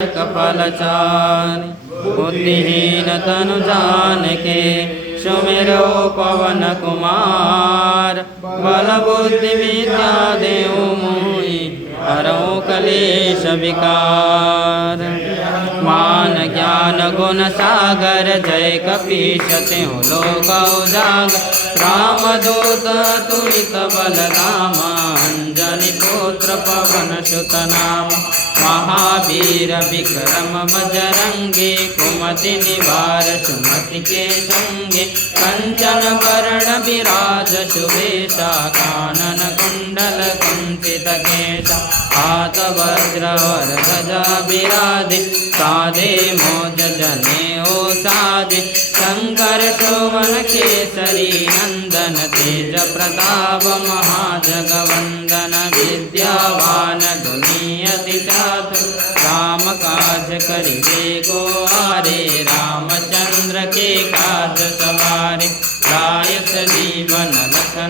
कफल चारि बुद्धिहीन तनु जानके सुमिरो पवन कुमार बल बुद्धि विद्या देहु मोहि हरऊ कलेश विकार। मान ज्ञान गुण सागर जय कपीश तेहु लोक उजागर। रामदूत तुलित बलरामा अंजनी पुत्र पवन सुत नाम। महावीर विक्रम बजरंगी कुमति निवार सुमति के संगे। कंचन वरण विराज सुवेशा कानन कुंडल कुंचित केशा। हाथ वज्र ध्वजा विराजे साधे मोज जनेऊ साजे। शंकर शोभन केसरी नंदन तेज प्रताप महाजगवंदन। विद्यावान गुणियति चातुर राम काज करिबे को आरे। रामचंद्र के काज सवारे लायक जीवन लखन